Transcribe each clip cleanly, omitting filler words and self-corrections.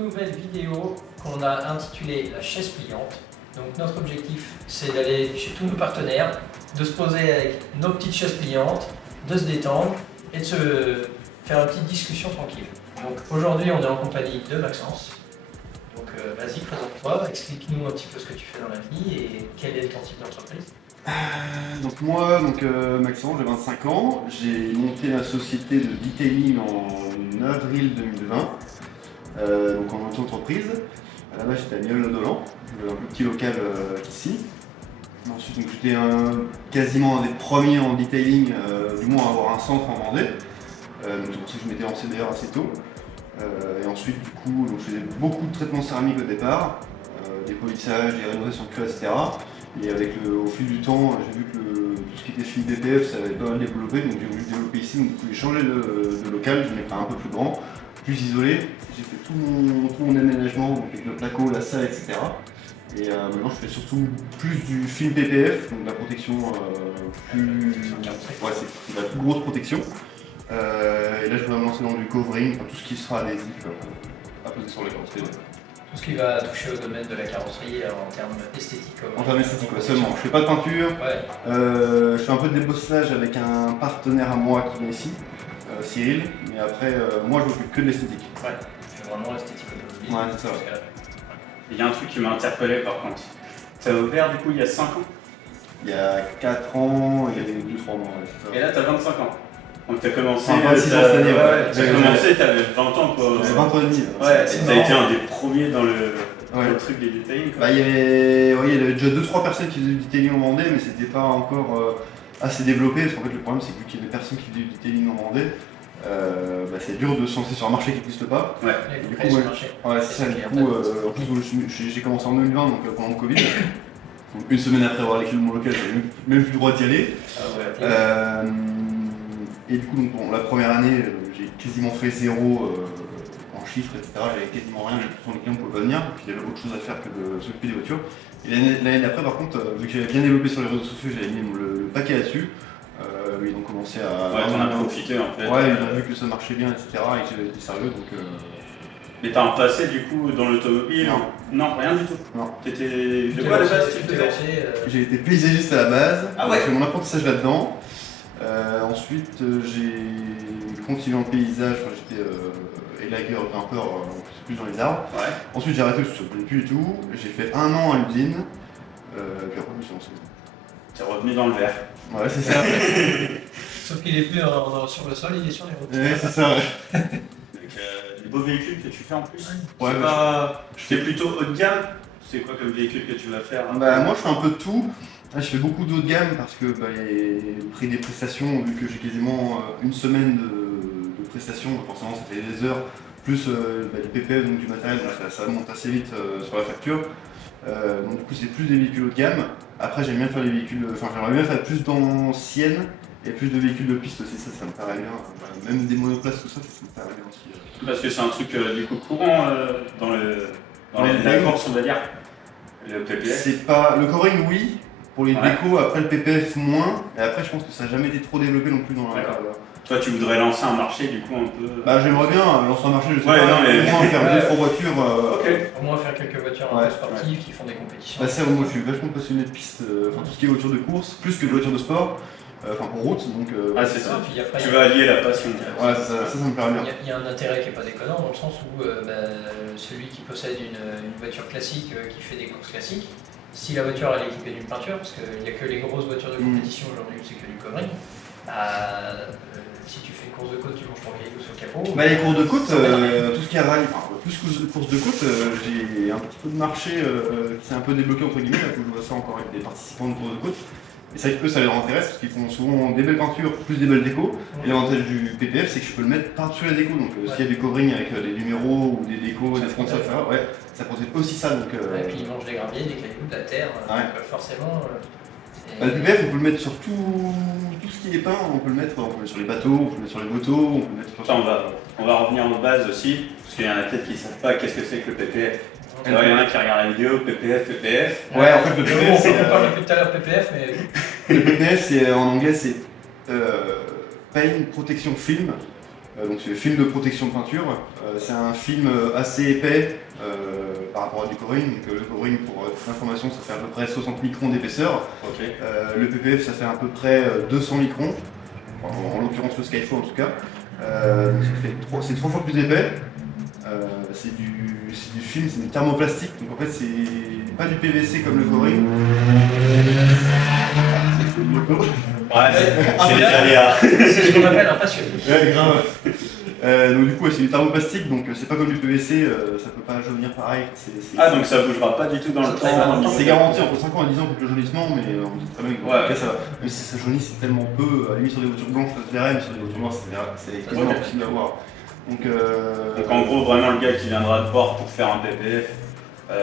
nouvelle vidéo qu'on a intitulée La chaise pliante. Donc notre objectif, c'est d'aller chez tous nos partenaires, de se poser avec nos petites chaises pliantes, de se détendre et de se faire une petite discussion tranquille. Donc aujourd'hui, on est en compagnie de Maxence. Donc vas-y, présente-toi, explique-nous un petit peu ce que tu fais dans la vie et quel est ton type d'entreprise. Donc moi, Maxence, j'ai 25 ans, j'ai monté la société de detailing en avril 2020, donc en auto-entreprise. Là-bas j'étais à Nieul-le-Dolan, un plus petit local qu'ici. Ensuite j'étais quasiment un des premiers en detailing, du moins à avoir un centre en Vendée. Donc c'est pour ça que je m'étais lancé d'ailleurs assez tôt. Et ensuite du coup, je faisais beaucoup de traitements céramiques au départ, des polissages, des rénovations de cuir, etc. Et au fil du temps, j'ai vu que tout ce qui était film PPF, ça avait pas mal développé, donc j'ai voulu développer ici, donc j'ai changé de local, je l'ai fait un peu plus grand, plus isolé. J'ai fait tout mon aménagement, donc avec le placo, la salle, etc. Et maintenant je fais surtout plus du film PPF, donc de la protection ouais, c'est la plus grosse protection. Et là je vais me lancer dans du covering, enfin, tout ce qui sera adhésif à poser sur les carrosseries. Tout ce qui va toucher au domaine de la carrosserie en termes esthétiques. En termes esthétiques, ouais, seulement. Je fais pas de peinture, Ouais. je fais un peu de débosselage avec un partenaire à moi qui vient ici, Cyril, mais après, moi je m'occupe que de l'esthétique. Ouais, c'est vraiment l'esthétique automobile. Ouais, c'est ça. Il y a un truc qui m'a interpellé par contre. Ça a ouvert du coup il y a 5 ans. Il y a 4 ans, il y avait 2-3 mois, ouais, c'est ça. Et là t'as 25 ans. Donc t'as commencé. Enfin, 26 ans cette année, ouais. T'as commencé, t'avais 20 ans quoi. J'avais 20 ans et demi. Ouais, c'est t'as été marrant. un des premiers dans le Ouais. truc des detailing quoi. Bah, il y avait déjà 2-3 personnes qui faisaient du detailing en Vendée, mais c'était pas encore assez développé, parce qu'en fait le problème c'est que vu qu'il y a des personnes qui faisaient du detailing en Vendée, c'est dur de se lancer sur un marché qui n'existe pas. Ouais. Il faut Du créer coup, ce ouais. marché. Ouais, c'est ça, Et du après, coup, en plus j'ai commencé en 2020, donc pendant le Covid. Donc, une semaine après avoir les clés de mon local, j'avais même plus le droit d'y aller. Ah ouais, Et du coup, donc, bon, la première année, j'ai quasiment fait zéro en chiffres, etc. J'avais quasiment rien, les clients ne pouvaient pas venir, puis il y avait autre chose à faire que de s'occuper des voitures. Et l'année d'après, par contre, vu que j'avais bien développé sur les réseaux sociaux, j'avais mis le paquet là-dessus. Ils ont commencé à. Ouais, t'en as profité en fait. Ouais, ils ont vu que ça marchait bien, etc. et que j'avais été sérieux, donc. Mais t'as un passé du coup dans l'automobile? Non, rien du tout. Non. T'étais de quoi à la base tu faisais? J'ai été paysagiste à la base, Ah ouais. j'ai fait mon apprentissage là-dedans. Ensuite, j'ai continué en paysage, enfin, j'étais élagueur, grimpeur, plus dans les arbres. Ouais. Ensuite, j'ai arrêté parce que ça ne me plaît plus du tout. J'ai fait 1 an à l'usine, puis après, je me suis lancé. T'es revenu dans le vert. Ouais, c'est ça. Sauf qu'il est plus sur le sol, il est sur les routes. Ouais, c'est ça, ouais. Avec des beaux véhicules que tu fais en plus. Ouais, C'est bah, pas... T'es plutôt haut de gamme. C'est quoi comme véhicule que tu vas faire hein? Bah, moi, je fais un peu de tout. Là, je fais beaucoup d'eau de gamme parce que le prix des prestations, vu que j'ai quasiment une semaine de prestations, donc forcément ça fait des heures, plus du PPF, donc du matériel, donc ça monte assez vite sur la facture. Donc du coup c'est plus des véhicules haut de gamme. Après j'aime bien faire des véhicules, j'aimerais bien faire plus d'anciennes et plus de véhicules de piste aussi, ça me paraît bien. Même des monoplaces, tout ça, ça me paraît bien aussi. Parce que c'est un truc du coup courant dans la course on va dire. Le PPF. C'est pas. Le covering oui, pour les Ouais. décos, après le PPF moins, et après je pense que ça n'a jamais été trop développé non plus dans la. D'accord. Toi tu voudrais lancer un marché du coup un peu. Bah j'aimerais bien lancer un marché, je sais Ouais, pas, non, mais- au moins faire Ouais. 2-3 voitures. Ok. Au moins faire quelques voitures un Ouais. peu sportives qui font des compétitions. Bah ça, moi je suis vachement passionné de piste, enfin tout ce qui est voiture de course, plus que de voiture de sport, enfin pour route, donc. Ah c'est ça. Puis après, Tu vas allier la passion. Ouais, ça me paraît bien. il y a un intérêt qui n'est pas déconnant dans le sens où celui qui possède une voiture classique qui fait des courses classiques, si la voiture elle est équipée d'une peinture, parce qu'il n'y a que les grosses voitures de compétition aujourd'hui où c'est que du covering, si tu fais une course de côte, tu manges ton caillou sur le capot. Bah les courses de côte, tout ce qui est rallye, enfin plus que courses de côte, j'ai un petit peu de marché qui s'est un peu débloqué entre guillemets, là, que je vois ça encore avec des participants de courses de côte. Et c'est vrai que eux ça leur intéresse parce qu'ils font souvent des belles peintures plus des belles décos. Et l'avantage du PPF c'est que je peux le mettre par-dessus la déco, donc s'il y a des coverings avec des numéros ou des décos, des sponsors, etc., ouais, ça protège aussi ça. Donc, Et puis ils mangent des graviers, des cailloux, de la terre, Ouais. donc, forcément. Bah, le PPF, on peut le mettre sur tout ce qui est peint, on peut le mettre sur les bateaux, on peut le mettre sur les motos, on peut le mettre sur... Ça, on va revenir aux bases aussi, parce qu'il y en a peut-être qui ne savent pas qu'est-ce que c'est que le PPF. Il y en a qui regardent la vidéo, PPF. Ouais, en fait le PPF On c'est... parle depuis tout à l'heure PPF, mais Le PPF c'est en anglais c'est Paint Protection Film. Donc c'est le film de protection de peinture. C'est un film assez épais par rapport à du coring. Donc, le coring, pour information, ça fait à peu près 60 microns d'épaisseur. Ok. Le PPF, ça fait à peu près 200 microns, en l'occurrence le Skyfall en tout cas. Donc c'est 3 fois plus épais. C'est du film, c'est du thermoplastique. Donc en fait, c'est pas du PVC comme le coring. Ouais, c'est les aléas. C'est ce qu'on appelle un passionné. Ouais, grave. Donc du coup, ouais, c'est du thermoplastique, donc c'est pas comme du PVC, ça peut pas jaunir pareil. Ah, donc ça bougera pas du tout dans le temps. C'est garanti entre 5 ans et 10 ans pour le jaunissement, mais on dit très bien que Ouais. ça va. Même si ça jaunit, c'est tellement peu, à la limite sur des voitures blanches, ça se verrait, mais sur des voitures noires, c'est quasiment impossible à voir. Donc en gros, vraiment, le gars qui viendra te voir pour faire un PPF,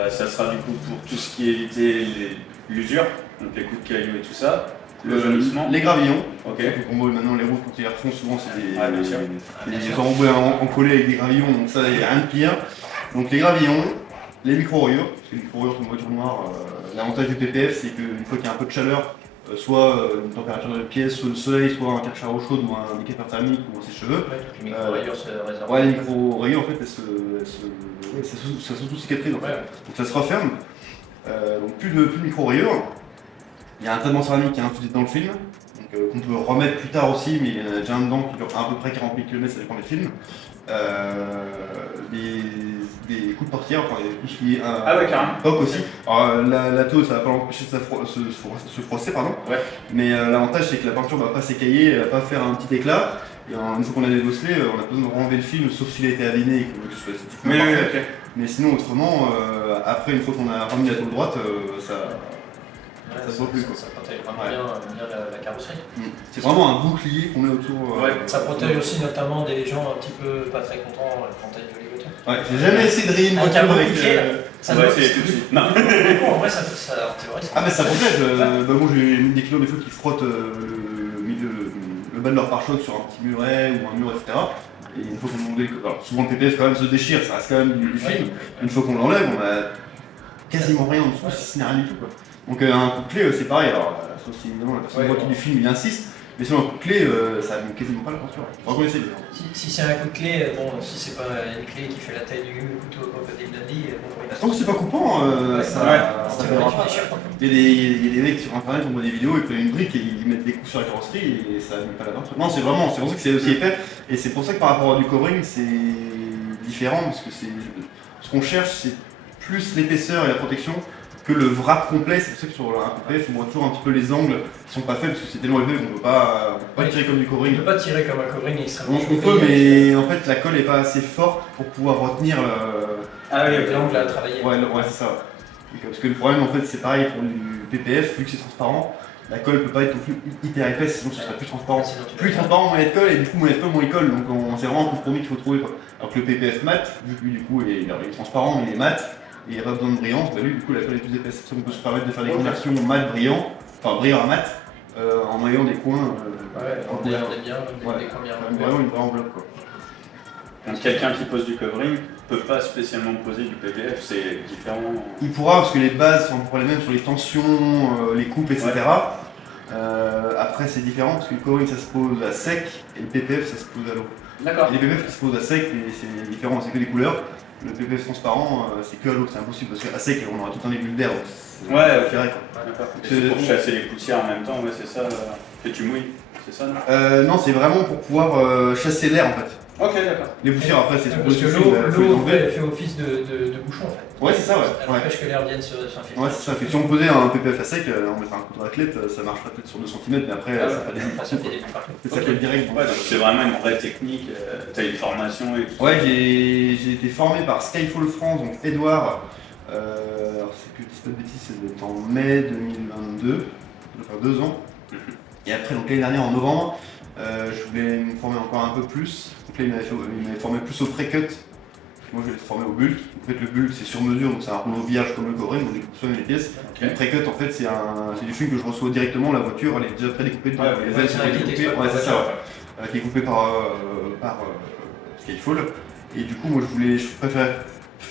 ça sera du coup pour tout ce qui est éviter l'usure, donc les coups de cailloux et tout ça, le jaunissement. les gravillons. Ok. On voit maintenant les routes quand ils les refont, souvent c'est bien sûr. des enroulés en collé avec des gravillons, donc ça, il n'y a rien de pire. Donc les gravillons, les micro-rayures, parce que les micro-rayures sur une voiture noire, l'avantage du PPF, c'est qu'une fois qu'il y a un peu de chaleur, soit une température de la pièce, soit le soleil, soit un carte à eau chaude ou un équipeur thermique ou un sèche-cheveux. Ouais, toutes les micro-rayures se réservent. Ouais, les micro-rayures, en fait, ça s'auto-cicatrise, en fait. Ouais. Donc ça se referme. Donc plus de micro-rayures. Il y a un traitement céramique qui est infusé dans le film, qu'on peut remettre plus tard aussi, mais il y en a déjà un dedans qui dure à peu près 40 000 km, ça dépend des films. Des coups de portière, enfin tout ce qui est Ah ouais, carrément. POC aussi. Alors, la tôle, ça va pas l'empêcher de se froisser, pardon. Ouais. Mais l'avantage, c'est que la peinture va pas s'écailler, elle va pas faire un petit éclat. Et une fois qu'on a débosselé, on a pas besoin de renlever le film, sauf s'il a été abîmé et que ce soit esthétiquement parfait. Ok. Mais sinon, autrement, après, une fois qu'on a remis la tôle droite, ça se voit plus, quoi. Ça protège vraiment bien la carrosserie. C'est vraiment un bouclier qu'on met autour. Ouais, Ça protège aussi notamment des gens un petit peu pas très contents quand t'as une jolie voiture. Ouais, j'ai jamais essayé de rayer une Avec voiture un avec. bouclier, là. Ça On va doit- essayer tout de suite. Non. Du coup, en vrai, en théorie, ça. Ah, mais ça protège. Moi, j'ai des clients des fois qui frottent le bas de leur pare-choc sur un petit muret ou un mur, etc. Et une fois qu'on l'enlève, alors souvent le PPF quand même se déchire, ça reste quand même du film. Une fois qu'on l'enlève, on a quasiment rien en dessous, si ce n'est rien du tout, quoi. Donc un coup de clé, c'est pareil. Alors, sauf si évidemment la personne voit qu'il du film, il insiste. Mais sinon, un coup de clé, ça abîme quasiment pas la peinture. Faut reconnaître bien. Si c'est un coup de clé, bon, si c'est pas une clé qui fait la taille du couteau crocodile Dundee, bon, il va Tant que c'est pas coupant, ça ça verra tu pas. déchires pas. Il y a des mecs sur internet, on voit des vidéos, ils prennent une brique et ils mettent des coups sur la carrosserie et ça abîme pas la peinture. Non, c'est pour ça que c'est aussi épais. Et c'est pour ça que par rapport à du covering, c'est différent parce que ce qu'on cherche, c'est plus l'épaisseur et la protection que le wrap complet. C'est pour ça que sur un PPF, on voit toujours un petit peu les angles qui sont pas faits parce que c'est tellement élevé qu'on peut pas tirer comme du On covering. ne peut pas tirer comme un covering extrêmement On peut, mais en fait, la colle est pas assez forte pour pouvoir retenir Ah oui, l'angle à travailler. Ouais, c'est ça. Parce que le problème, en fait, c'est pareil pour du PPF, vu que c'est transparent, la colle peut pas être non plus hyper épaisse, sinon ce serait plus transparent. Sinon, tu Plus peux- transparent, moins il y a de colle, et du coup, moins il y a de colle, moins il colle. Donc c'est vraiment un compromis qu'il faut trouver, quoi. Alors que le PPF mat, vu que lui, du coup, il est transparent, mais il est mat, et il n'y a pas besoin de brillance, bah lui, du coup, la colle est plus épaisse. C'est pour ça qu'on peut se permettre de faire des conversions mat-brillant, enfin brillant à mat, en ayant des coins. En ayant des biens, Ouais. des premières Vraiment une vraie enveloppe, quoi. Donc quelqu'un qui pose du covering peut pas spécialement poser du PPF, c'est différent. Il pourra, parce que les bases sont pour les mêmes sur les tensions, les coupes, etc. Après, c'est différent parce que le covering ça se pose à sec et le PPF ça se pose à l'eau. D'accord. Et les PPF qui se posent à sec, et c'est différent, c'est que des couleurs. Le PPF transparent, c'est que à l'eau, c'est impossible parce qu'à sec, on aura tout un début d'air. Donc c'est Ouais, ok. direct, quoi. D'accord. Et c'est pour chasser les poussières en même temps, ouais, c'est ça que tu mouilles, c'est ça, non? Non, c'est vraiment pour pouvoir chasser l'air en fait. Ok, d'accord. Les poussières après, c'est Parce que faut les l'eau enlever. fait office de bouchon en fait. Ouais, c'est ça, ouais. Elle Ouais. empêche que l'air vienne s'infiltrer. Ouais, c'est ça. Fait que si on posait un PPF à sec, on mettrait un coup de raclette, ça marcherait peut-être sur 2 cm, mais après, Ah ça ouais. fait des Ça fait des bulles partout. ça fait direct. Ouais, donc c'est vraiment une vraie technique, t'as une formation et tout. Ouais, j'ai été formé par Skyfall France, donc Edouard. Alors, c'est que je dis pas de bêtises, c'est en mai 2022, ça doit faire 2 ans. Et après, donc l'année dernière en novembre, je voulais me former encore un peu plus. Donc là, il m'avait formé plus au pré-cut. Moi, je vais être formé au bulk. En fait, le bulk, c'est sur mesure, donc c'est un rouleau vierge comme le covering, on découpe soi-même les pièces. Ok. Le pré-cut, en fait, c'est du film que je reçois directement. La voiture, elle est déjà prédécoupée dedans. Ouais, Les ailes sont prédécoupées. Ouais, c'est ça, ouais. Qui est coupé par Skyfall. Et du coup, moi je préfère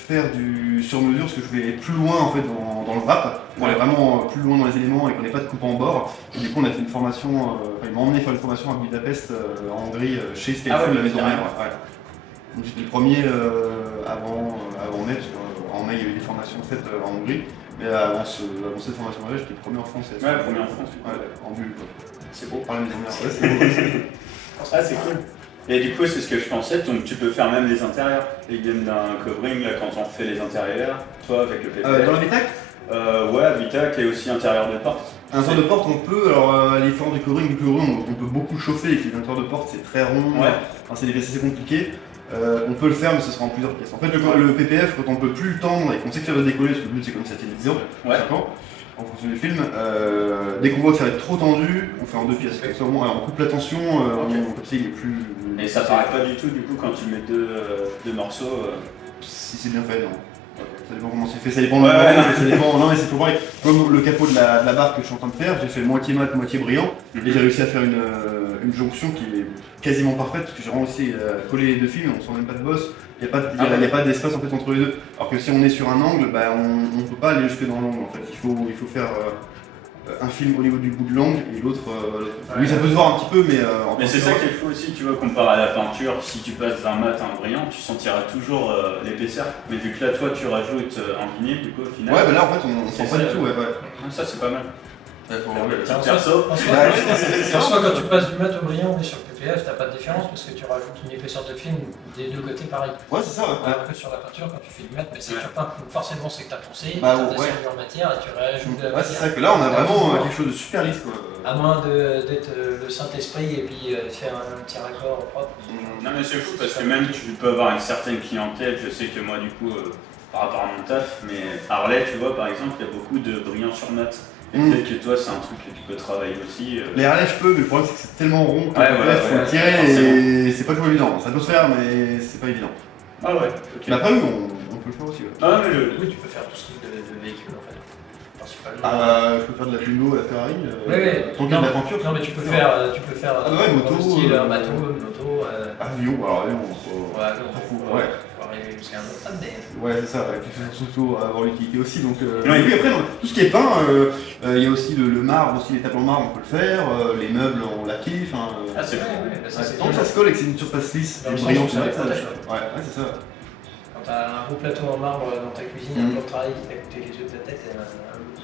faire du sur-mesure parce que je voulais aller plus loin en fait dans le wrap, pour aller vraiment plus loin dans les éléments et qu'on n'ait pas de coupe en bord. Et du coup, on a fait une formation, ils m'ont emmené faire une formation à Budapest, en Hongrie, chez Skyfall, la maison mère. Ouais. Donc j'étais le premier avant mai, parce qu'en mai il y a eu des formations faites en Hongrie. Mais avant cette formation-là, j'étais le premier en France. Ouais, le premier en France. Ouais, en bulle. C'est beau. Par la maison mère. Ouais, c'est beau. Ah, c'est cool. Et du coup, c'est ce que je pensais, donc tu peux faire même les intérieurs. Les games d'un covering, là, quand on fait les intérieurs, toi avec le PPF. Dans la VTAC Ouais, VTAC et aussi intérieur de porte. Intérieur de porte, on peut, alors à la différence du covering, on peut beaucoup chauffer et que les intérieurs de porte c'est très rond, c'est des pièces assez compliquées. On peut le faire, mais ce sera en plusieurs pièces. En fait, le PPF, quand on peut plus le tendre et qu'on sait que ça va se décoller, parce que le but c'est comme ça tienne 10 ans, en fonction du film, dès qu'on voit que ça va être trop tendu, on fait en 2 pièces. On coupe la tension, comme ça il est plus. Et ça paraît pas du tout, du coup, quand tu mets deux morceaux. Si c'est bien fait, non. Ça dépend comment c'est fait, ça dépend de ça dépend. Non, mais c'est tout pareil. Comme le capot de la barre que je suis en train de faire, j'ai fait moitié mat, moitié brillant, et j'ai réussi à faire une jonction qui est quasiment parfaite, parce que j'ai vraiment aussi collé les deux fils, on sent même pas de bosse, il n'y a pas d'espace en fait entre les deux. Alors que si on est sur un angle, on ne peut pas aller jusque dans l'angle en fait. Il faut faire un film au niveau du bout de l'angle et l'autre. Oui, ça peut se voir un petit peu, mais. Mais c'est ça qui est fou aussi, tu vois, comparé à la peinture, si tu passes d'un mat à un brillant, tu sentiras toujours l'épaisseur. Mais vu que là, toi, tu rajoutes un vinyle, du coup, au final. Ouais, mais là en fait, on sent pas du tout, ouais. Ça, c'est pas mal. En soi, quand tu passes du mat au brillant, mais sur PPF, t'as pas de différence parce que tu rajoutes une épaisseur de film des deux côtés pareil. Ouais, c'est ça, ouais. Alors que sur la peinture, quand tu fais du mat, c'est que tu peins, forcément c'est que t'as poncé, Bah, t'as descendu en matière et tu rajoutes de la Ouais, matière. c'est ça que là, on a vraiment quelque chose de super lisse, quoi. À moins d'être le Saint-Esprit et puis faire un petit raccord propre. Non, mais c'est fou parce que même tu peux avoir une certaine clientèle. Je sais que moi, du coup, par rapport à mon taf, mais Harley, tu vois, par exemple, il y a beaucoup de brillants sur mat. Et peut-être que toi, c'est un truc que tu peux travailler aussi. Les Harley, je peux, mais le problème, c'est que c'est tellement rond que faut le tirer et c'est pas toujours évident. Ça peut se faire, mais c'est pas évident. Ah ouais, ok. Mais après, oui, on peut le faire aussi. Ouais. Ah, mais Oui, tu peux faire tout ce type de véhicule en fait. Principalement. Je peux faire de la Twingo à la Ferrari. Tant qu'il y a de la peinture. Non, mais tu peux faire moto, style un bateau, une moto. Avion, alors avion, faut arriver jusqu'à un autre stade, mais. Ouais, c'est ça, et puis surtout avoir l'utilité aussi. Donc, oui, après, tout ce qui est peint, il y a aussi le marbre, aussi les tables en marbre, on peut le faire, les meubles, on l'active. Ah, c'est vrai. Tant que ça se colle et que c'est une surface lisse, dans le brillant, sens où ça protège. Ouais, c'est ça. Quand tu as un gros plateau en marbre dans ta cuisine, un gros travail qui t'a coûté les yeux de ta tête,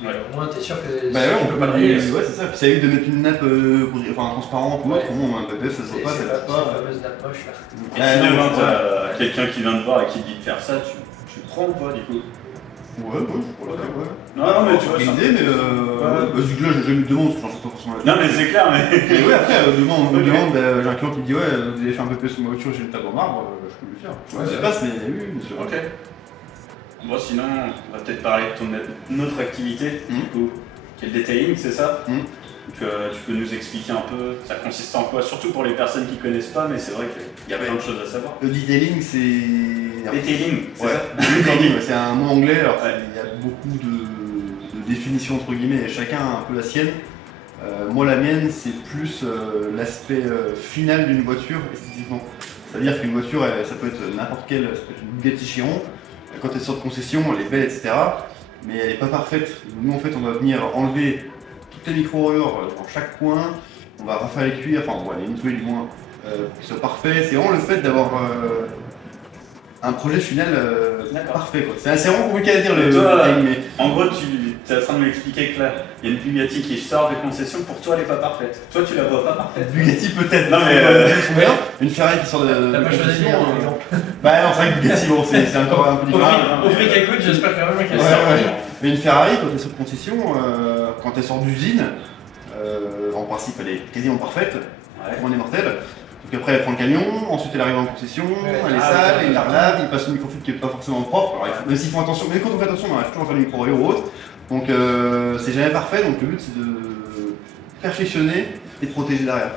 au moins tu es sûr que on peut pas le rayer. Ouais, c'est ça. Puis ça évite de mettre une nappe transparente ou autre, au moins un PPF ça se voit pas, ça passe pas. C'est la fameuse nappe moche là. Et si demain t'as quelqu'un qui vient te voir et qui te dit de faire ça, tu prends ou pas du coup? Ouais, ouais. Non, mais tu vois. J'ai une idée, mais vu que là j'ai jamais eu de demande, parce que j'en sais pas forcément la. Non, mais c'est clair, mais. Et ouais, après, demain on me demande, j'ai un client qui me dit, ouais, vous avez fait un PPF sur ma voiture, j'ai une table en marbre, je peux le faire. Ouais, ça passe, mais oui, bien sûr. Ok. Bon, sinon, on va peut-être parler de ton autre activité, du coup, qui est le detailing, c'est ça? Tu peux nous expliquer un peu, ça consiste en quoi? Surtout pour les personnes qui connaissent pas, mais c'est vrai qu'il y a plein de choses à savoir. Le detailing, c'est. Detailing, c'est ça? Detailing, c'est un mot anglais, alors il y a beaucoup de définitions entre guillemets, et chacun a un peu la sienne. Moi, la mienne, c'est plus l'aspect final d'une voiture esthétiquement. C'est-à-dire qu'une voiture, ça peut être n'importe quelle, ça peut être une Bugatti Chiron. Quand elle sort de concession, elle est belle, etc. Mais elle n'est pas parfaite. Nous, en fait, on va venir enlever toutes les micro-rayures dans chaque coin. On va refaire les cuirs, enfin, on va les nettoyer du moins pour qu'ils soient parfaits. C'est vraiment le fait d'avoir un projet final parfait. C'est assez vraiment compliqué à dire le detailing, mais. En gros, tu es en train de m'expliquer que là, il y a une Bugatti qui sort de concession, pour toi, elle n'est pas parfaite. Toi, tu la vois pas parfaite. Bugatti peut-être. Non, mais. Une Ferrari qui sort de. T'as pas choisi un exemple. Bah non, c'est vrai que Bugatti, bon, c'est encore un peu différent. Au prix qu'elle coûte, j'espère quand même qu'elle Ouais, sort. Mais une Ferrari, quand elle sort de concession, quand elle sort d'usine, en principe elle est quasiment parfaite, on est mortel. Donc après elle prend le camion, ensuite elle arrive en concession, elle est sale, elle la relave, il passe une microfibre qui n'est pas forcément propre. Alors, même s'ils font attention, même quand on fait attention, on arrive toujours à faire une micro-rayure ou autre. Donc c'est jamais parfait, donc le but c'est de perfectionner et de protéger derrière.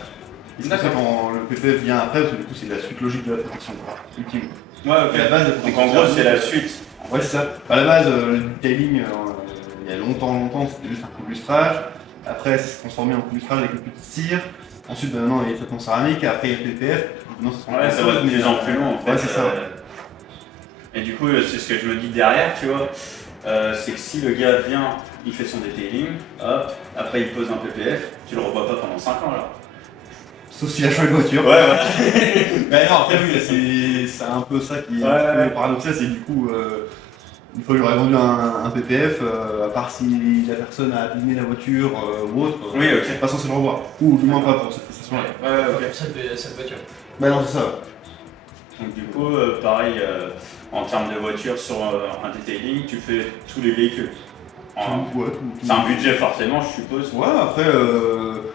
Et c'est pour ça quand le PPF vient après, parce que du coup c'est la suite logique de la protection, ultime. Ouais, ok. La base de donc en gros c'est la suite. Ouais, c'est ça. À la base, le detailing, il y a longtemps, c'était juste un coup de lustrage. Après, ça s'est transformé en coup de lustrage avec une petite cire. Ensuite, maintenant, il y a les traitements céramiques. Après, il y a le PPF. Maintenant, ça va de plus en plus loin, en fait. Ouais, c'est ça. Et du coup, c'est ce que je me dis derrière, tu vois. C'est que si le gars vient, il fait son detailing, hop, après il pose un PPF, tu le revois pas pendant 5 ans là. Sauf s'il a changé de voiture. Ouais, voilà. Mais non, après, oui, c'est un peu ça qui est un peu paradoxal, c'est du coup, une fois que j'aurais vendu un PPF, à part si la personne a abîmé la voiture ou autre, oui, ok. pas censé le revoir. Ou du moins pas pour cette prestation-là. Ok. Cette voiture. Bah non, c'est ça. Donc du coup, pareil, en termes de voiture sur un detailing, tu fais tous les véhicules. C'est un budget forcément, je suppose. Ouais, après,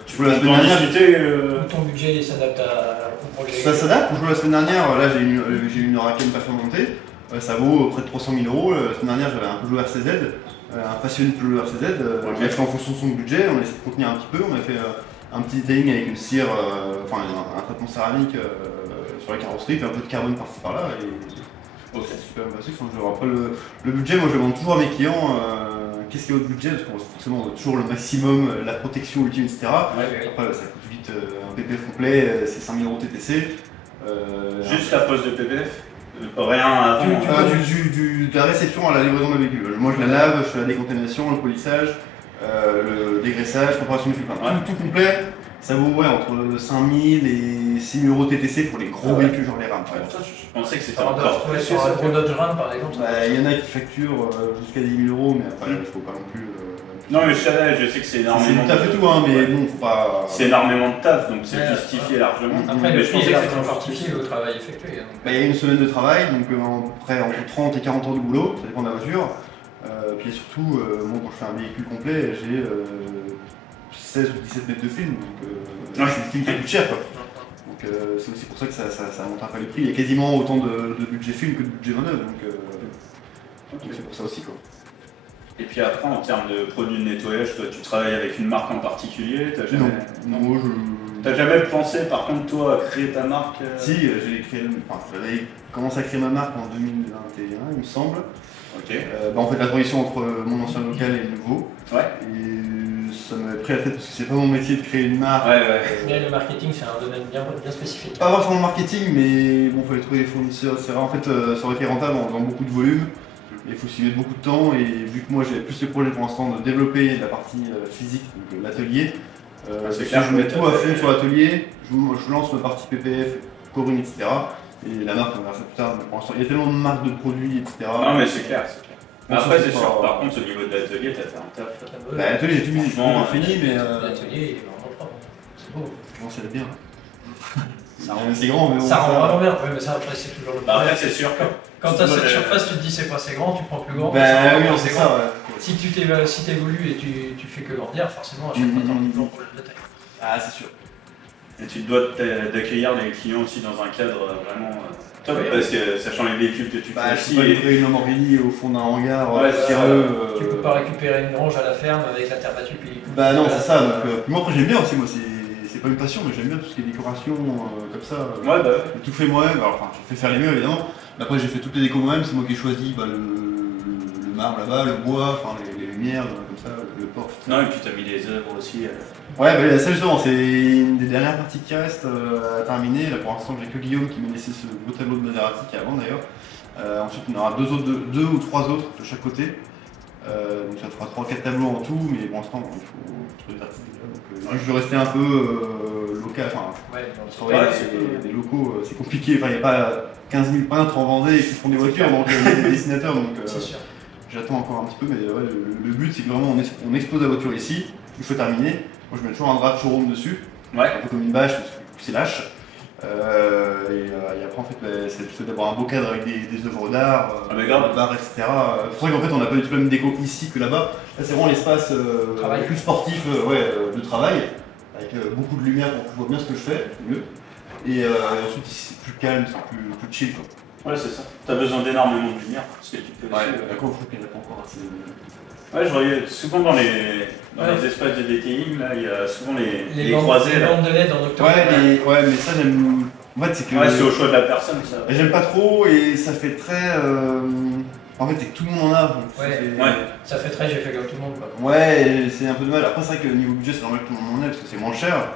tu peux la semaine dernière. Ton budget il s'adapte au projet. Ça s'adapte. Pour jouer la semaine dernière, là j'ai une Huracan performantée. Ça vaut près de 300 000 €. La semaine dernière, j'avais un Peugeot RCZ, un passionné de Peugeot RCZ. On a fait en fonction de son budget, on a essayé de contenir un petit peu. On a fait un petit detailing avec une cire, enfin un traitement céramique sur la carrosserie, puis un peu de carbone par-ci par-là. Et c'est super bien passé. Après, le budget, moi je demande toujours à mes clients qu'est-ce qu'il y a au budget, parce que forcément on a toujours le maximum, la protection ultime, etc. Après, ça coûte vite un PPF complet, c'est 5 000 € TTC. Juste la pose de PPF. Rien avant. De la réception à la livraison de véhicule. Moi je la lave, je fais la décontamination, le polissage, le dégraissage, préparation du fil. Tout complet, ça vaut entre 5 000 et 6 000 € TTC pour les gros véhicules, genre les rames par exemple. Je pensais que c'était encore plus. Sur un gros Dodge Ram par exemple. Il y en a qui facturent jusqu'à 10 000 €, mais après il ne faut pas non plus. Non mais je sais que c'est énormément. C'est tout, hein, mais bon, faut pas. C'est énormément de taf, donc c'est justifié largement. Après, le prix est largement justifié au travail effectué. Il y a une semaine de travail, donc à peu près entre 30 et 40 heures de boulot, ça dépend de la voiture. Puis surtout, moi quand je fais un véhicule complet, j'ai 16 ou 17 mètres de film, donc c'est une film qui coûte cher quoi. Donc c'est aussi pour ça que ça monte un peu les prix. Il y a quasiment autant de budget film que de budget manœuvre, donc c'est pour ça aussi quoi. Et puis après, en termes de produits de nettoyage, toi, tu travailles avec une marque en particulier? T'as jamais pensé, par contre, toi, à créer ta marque? Si, j'avais commencé à créer ma marque en 2021, il me semble. Ok. En fait, la transition entre mon ancien local et le nouveau. Ouais. Et ça m'avait pris la tête parce que c'est pas mon métier de créer une marque. Mais le marketing, c'est un domaine bien spécifique. Pas forcément le marketing, mais bon, fallait trouver les fournisseurs, etc. En fait, ça aurait été rentable en faisant beaucoup de volume. Il faut s'y mettre beaucoup de temps, et vu que moi j'avais plus le projet pour l'instant de développer la partie physique, donc l'atelier, je mets tout à fond sur l'atelier, je lance ma partie PPF, coring, etc. Et la marque, on verra ça plus tard, mais pour l'instant il y a tellement de marques de produits, etc. Non mais c'est clair. Mais après c'est sûr, par contre au niveau de l'atelier, t'as fait un taf. L'atelier j'ai tout mis, fini, mais... L'atelier est vraiment propre, c'est beau. Je commence à être bien. C'est grand, mais bon. Ça rend vraiment bien, mais ça après c'est toujours le problème. Après c'est sûr que... Quand tu as cette surface, tu te dis c'est pas assez grand, tu prends plus grand. Oui, c'est ça, ouais. Si tu évolues et tu fais que grandir, forcément à chaque fois tu as un grand problème de taille. Ah, c'est sûr. Et tu dois d'accueillir les clients aussi dans un cadre vraiment top, parce que sachant les véhicules que tu fais aussi. Tu peux livrer une Lamborghini au fond d'un hangar, tu peux pas récupérer une grange à la ferme avec la terre battue puis. Bah non, c'est ça. Donc, moi après j'aime bien aussi, c'est pas une passion, mais j'aime bien tout ce qui est décoration comme ça. Tout fait moi-même, enfin je fais faire les murs évidemment. Après j'ai fait toutes les décos moi-même, c'est moi qui ai choisi le marbre là-bas, le bois, enfin les lumières, comme ça, le porche. Non, et puis t'as mis les œuvres aussi. Ouais, ça justement, c'est une des dernières parties qui restent à terminer. Là pour l'instant j'ai que Guillaume qui m'a laissé ce beau tableau de Maserati qui est avant d'ailleurs. Ensuite on aura deux ou trois autres de chaque côté. Donc ça fera 3-4 tableaux en tout, mais pour l'instant il faut trouver des artistes déjà. Donc je vais rester un peu local, des locaux, c'est compliqué. Enfin, il n'y a pas 15 000 peintres en Vendée qui font des voitures, donc des dessinateurs, donc j'attends encore un petit peu, mais le but c'est que vraiment on expose la voiture ici, il faut terminer. Moi je mets toujours un drap de showroom dessus, un peu comme une bâche, c'est lâche. Et après en fait c'est le fait d'avoir un beau cadre avec des œuvres d'art, des barres, etc. C'est vrai qu'en fait on n'a pas du tout la même déco ici que là-bas. Là c'est vraiment l'espace plus sportif de travail, avec beaucoup de lumière pour que je vois bien ce que je fais, c'est mieux. Et ensuite ici c'est plus calme, c'est plus chill quoi. Ouais c'est ça, t'as besoin d'énormément de lumière parce que tu peux aussi... D'accord, il n'y en a pas encore assez... Ouais, je voyais souvent dans les espaces de detailing, là, il y a souvent les bandes, croisées. Les bandes de LED en octobre. Ouais, mais ça j'aime... En fait, c'est que... Ouais, c'est au choix de la personne, ça. J'aime pas trop et ça fait très... En fait, c'est que tout le monde en a. Ça fait très j'ai fait comme tout le monde quoi. Ouais, c'est un peu dommage. Après, c'est vrai que niveau budget, c'est normal que tout le monde en ait parce que c'est moins cher.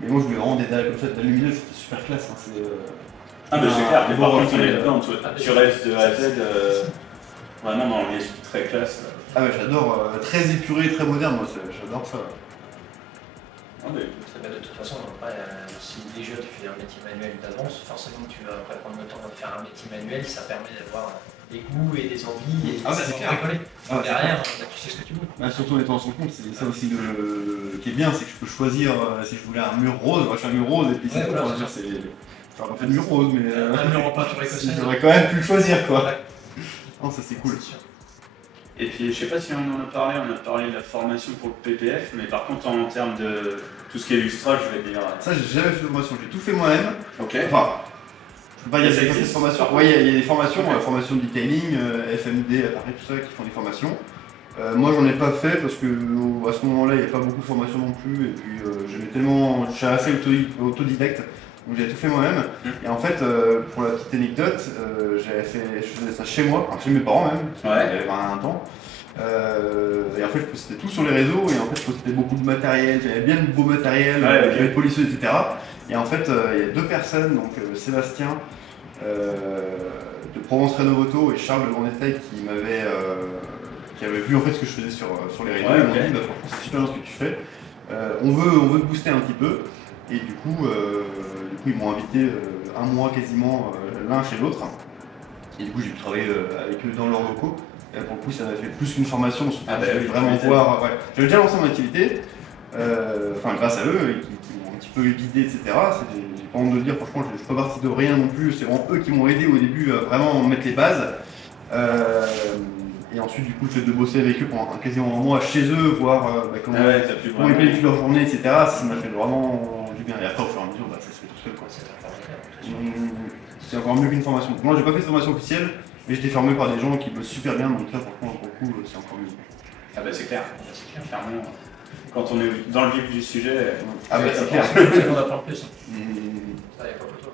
Mais moi, je voulais vraiment des dalles comme ça, des dalles lumineuses, c'était super classe. Hein. Ah, mais c'est clair, mais par contre, on est reflet, dedans, tu restes de A à Z, vraiment dans l'esprit très classe. Ah ouais, j'adore, très épuré, très moderne, moi, j'adore ça. Ah, mais De toute façon, après, si déjà tu fais un métier manuel d'avance, forcément tu vas après prendre le temps de faire un métier manuel, ça permet d'avoir des goûts et des envies et Ah ouais, ça c'est va clair. bricoler. Ah ouais, Derrière, bah, tu sais ce que tu veux. Bah, surtout en étant à son compte, c'est ça aussi qui est bien, c'est que je peux choisir si je voulais un mur rose, moi je fais un mur rose et puis c'est Ouais, tout. voilà, Enfin, je veux dire, j'aurais pas fait de mur rose, mais Un mur en peinture écossaise. j'aurais quand même pu le choisir quoi. Ouais. Non, ça c'est cool. C'est sûr. Et puis, je sais pas si on en a parlé de la formation pour le PPF, mais par contre, en termes de tout ce qui est illustrage, je vais dire. Ça, j'ai jamais fait de formation, j'ai tout fait moi-même. Ok. Enfin, je peux pas dire Ça que j'ai pas fait de existe. formation. Ouais, il y a des formations, Ok. formation de detailing, FMD, appareil, tout ça, qui font des formations. Moi, j'en ai pas fait parce que à ce moment-là, il n'y a pas beaucoup de formation non plus. Et puis, je suis assez autodidacte, donc j'ai tout fait moi-même. Et en fait, pour la petite anecdote, je faisais ça chez moi, enfin, chez mes parents même, parce Ouais. qu'il y avait un temps. Et en fait, je postais tout sur les réseaux et en fait, je postais beaucoup de matériel. J'avais bien de beau matériel, Ouais, ok. j'avais le polisseuse, etc. Et en fait, il y a deux personnes, donc Sébastien de Provence Rénovoto et Charles de Grand Détail qui avaient vu en fait ce que je faisais sur les réseaux. Ouais, Ils m'ont ok. dit, bah, franchement, c'est super bien ce que tu fais. On veut te booster un petit peu. Et du coup ils m'ont invité un mois quasiment l'un chez l'autre. Et du coup, j'ai pu travailler avec eux dans leurs locaux. Et là, pour le coup, ça m'a fait plus qu'une formation. Ah bah J'ai oui, pu vraiment tu voir. Ouais. J'avais déjà lancé mon activité, enfin grâce à eux, qui m'ont un petit peu guidé, etc. J'ai pas honte de le dire, franchement, je ne fais pas partie de rien non plus. C'est vraiment eux qui m'ont aidé au début à vraiment mettre les bases. Et ensuite, du coup, le fait de bosser avec eux pendant quasiment un mois chez eux, voir comment, Ah ouais, t'as pu comment ils vraiment. planifient leur journée, etc. Ça m'a fait vraiment du bien. Et après, au fur et à mesure, bah, ça se fait tout seul. Quoi. C'est un formateur, bien sûr. C'est encore mieux qu'une formation. Moi, j'ai pas fait de formation officielle, mais j'étais formé par des gens qui bossent super bien, donc là, franchement, pour le coup, c'est encore mieux. Ah bah c'est clair. C'est clair. Clairement, quand on est dans le vif du sujet. Ah bah, c'est clair. C'est bon d'apprendre plus. Mmh. Ça y a pas photo.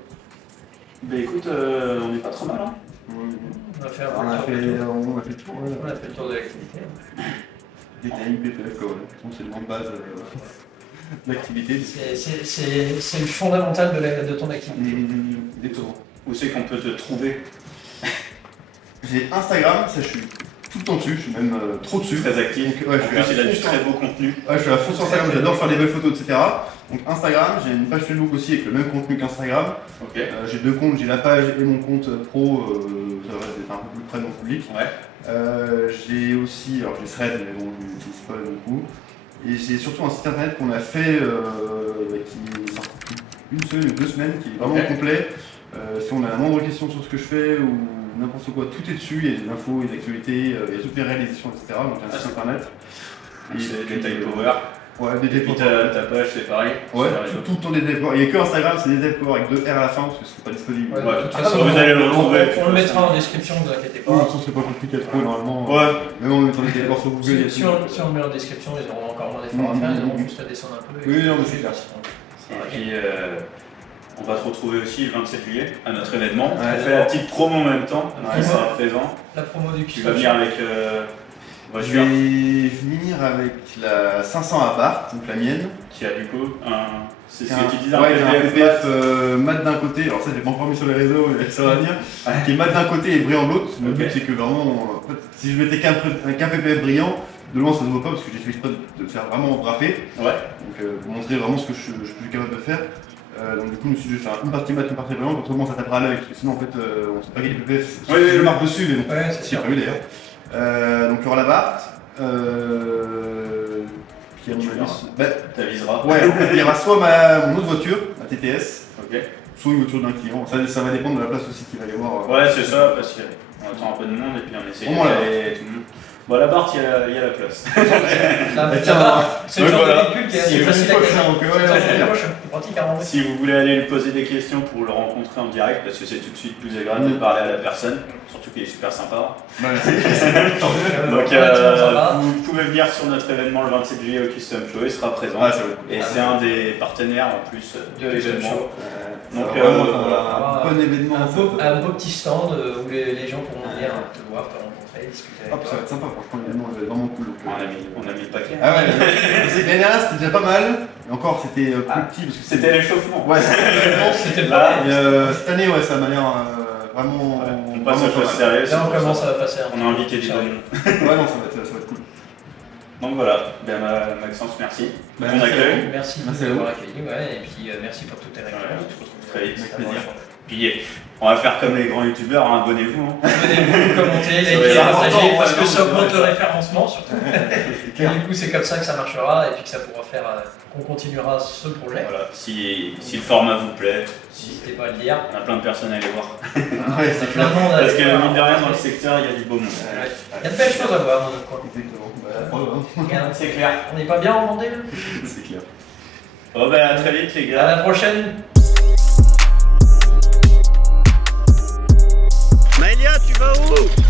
Bah écoute, on est pas trop mal, hein. On a fait On a fait le tour, ouais. On a fait le tour de l'activité. Détail, PPF, quoi, ouais. De toute façon, c'est le grand base de l'activité. C'est le fondamental de ton activité. Exactement. Où c'est qu'on peut te trouver? J'ai Instagram, ça je suis tout le temps dessus, je suis même trop dessus. Très actif. Donc, ouais, En plus, il a du très beau contenu. Ouais, je suis à fond sur Instagram, j'adore faire des belles photos, etc. Donc Instagram, j'ai une page Facebook aussi avec le même contenu qu'Instagram. Ok. J'ai deux comptes, j'ai la page et mon compte pro, ça devrait être un peu plus près de mon public. Ouais. J'ai aussi, alors j'ai Thread, mais bon, je n'utilise pas beaucoup. Et j'ai surtout un site internet qu'on a fait, qui est sorti une semaine ou 2 semaines, qui est vraiment Ok. complet. Si on a la moindre question sur ce que je fais ou n'importe quoi, tout est dessus, il y a des infos, des actualités, il y a toutes les réalisations, etc. Donc un site internet. C'est puis, Détail Power. Ouais, des Et puis détails. ta page, c'est pareil. Ouais, sur les réseaux. tout le temps des détails. Il n'y a que Instagram, c'est des détails avec 2 R à la fin parce que c'est pas disponible. Ouais, Ouais. de toute Ah, façon, vous allez le retrouver. on le mettra en description, ne vous inquiétez De toute pas. façon, c'est pas compliqué à trouver normalement. Ouais. Même en mettant des détails sur Google, il y a Si tout. on le met en description, ils auront encore moins d'efforts à faire, ils auront juste à descendre un peu. Oui, non, mais c'est clair. Et puis, on va te retrouver aussi le 27 juillet à notre événement. Ouais. On fait la petite promo en même temps. Ouais. On sera présent. La promo du Tu vas venir avec Je voiture vais venir avec la 500 Abarth, donc la mienne. qui a du coup un. C'est ce Un- que tu disais, un ouais, il y a un PPF. PPF mat d'un côté, alors ça j'ai pas encore mis sur les réseaux, mais ça va venir, qui est mat d'un côté et brillant de l'autre. Le Ok. but c'est que vraiment, en fait, si je mettais qu'un PPF brillant, de loin ça se voit pas parce que j'ai fait exprès de le faire vraiment draper, Ouais. donc pour montrer vraiment ce que je suis capable de faire. Donc du coup, je me suis dit, je vais faire une partie mat, une partie brillant, autrement ça tapera à l'œil, parce que sinon en fait, on sait pas quel PPF, Oui, oui, je le oui. marque dessus, mais bon, Ouais, c'est c'est sûr. prévu d'ailleurs. Donc il y aura la Barth, puis à mon avis, T'aviseras. ouais, en fait, il y aura soit mon autre voiture, ma TTS, Ok. soit une voiture d'un client. Ça va dépendre de la place aussi qu'il va y avoir. Ouais, c'est ça, parce qu'on attend un peu de monde et puis on essaie Au moins, de caler tout le monde. Bon, à la Barthe, il y a la place. C'est le Donc genre voilà. de véhicule qui est Si assez vous facile à poche, caler. hein, donc, ouais, C'est ouais, une ouais. poche, c'est pratique à rentrer. Si vous voulez aller lui poser des questions pour le rencontrer en direct, parce que c'est tout de suite plus agréable de parler à la personne, surtout qu'il est super sympa. Ouais, Donc sympa. vous pouvez venir sur notre événement le 27 juillet au Custom Show, il sera présent. Ah, ça va être cool. Et c'est un des partenaires en plus de l'événement. Donc, Donc, vraiment voilà. un bon événement. Un beau petit stand où les gens pourront venir te voir, te rencontrer. après, discuter Ah, avec ça va toi. être sympa, franchement, l'événement va être vraiment cool. Donc, On a mis le paquet. Ah ouais, c'est que l'année dernière c'était déjà pas mal, et encore c'était plus petit parce que C'était l'échauffement. Ouais, C'était le Là, premier. et cette année, ouais, ça m'a l'air vraiment. On passe aux vraiment choses pas mal. sérieuses. Là, on commence à passer un On a invité du bon monde. Ouais, non, ça va être cool. Donc voilà, ben, Maxence, merci. Bah, Bon merci à accueil. vous. Merci de Merci nous à vous. avoir accueillis, ouais, et puis merci pour toutes tes réponses. Ouais, on se retrouve très vite. Avec plaisir. Puis on va faire comme les grands youtubeurs, hein, abonnez-vous. Hein. Abonnez-vous, commentez, Ça va likez, être partagez, important, parce ouais, que non, ça c'est augmente vrai, le ça. référencement surtout. Et du coup, c'est comme ça que ça marchera et puis que ça pourra faire qu'on continuera ce projet. Voilà, si le format vous plaît, N'hésitez pas à le dire. on a plein de personnes à aller voir. Ouais, c'est Plein clair. de monde à Parce que aller voir. mine de rien, dans le secteur, il y a du beau monde. Ouais. Il y a de belles choses à voir dans notre coin. Exactement. Bah, preuve, hein. Regarde, C'est clair. on n'est pas bien en Vendée là. C'est clair. Bon ben à très vite les À gars. la prochaine. Maëlia, tu vas où?